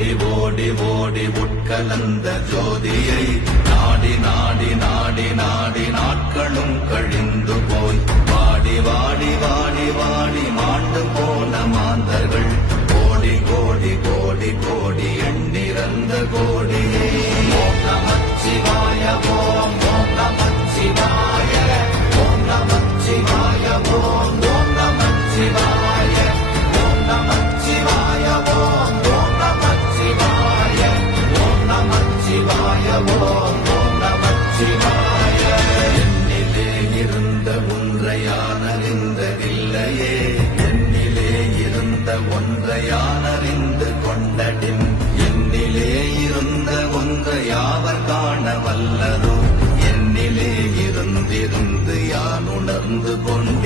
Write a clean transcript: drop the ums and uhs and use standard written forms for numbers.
ஓடி ஓடி ஓடி உட்கலந்த ஜோதியை நாடி நாடி நாடி நாடி நாட்களும் கழிந்து போய் வாடி வாடி வாடி வாடி மாண்டு போன மாந்தர்கள் கோடி கோடி கோடி கோடி எண்ணிறந்த கோடியே ஓம் நமச்சிவாய ஓம் ஓம் நமச்சிவாய ஓம் நமச்சிவாய ஓம் ஓம் நமச்சிவாய ஓம் நமச்சிவாய ஓம் ஓம் நமச்சிவாய ஓம் நமச்சிவாய ஓம் ஓம் நமச்சிவாய என்னிலே இருந்த ஒன்றையானறிந்ததில்லையே என்னிலே இருந்த ஒன்றையானறிந்து கொண்டடின் என்னிலே இருந்த ஒன்றை யாவர் காண வல்லதோ என்னிலே இருந்திருந்து யான் உணர்ந்து கொண்டு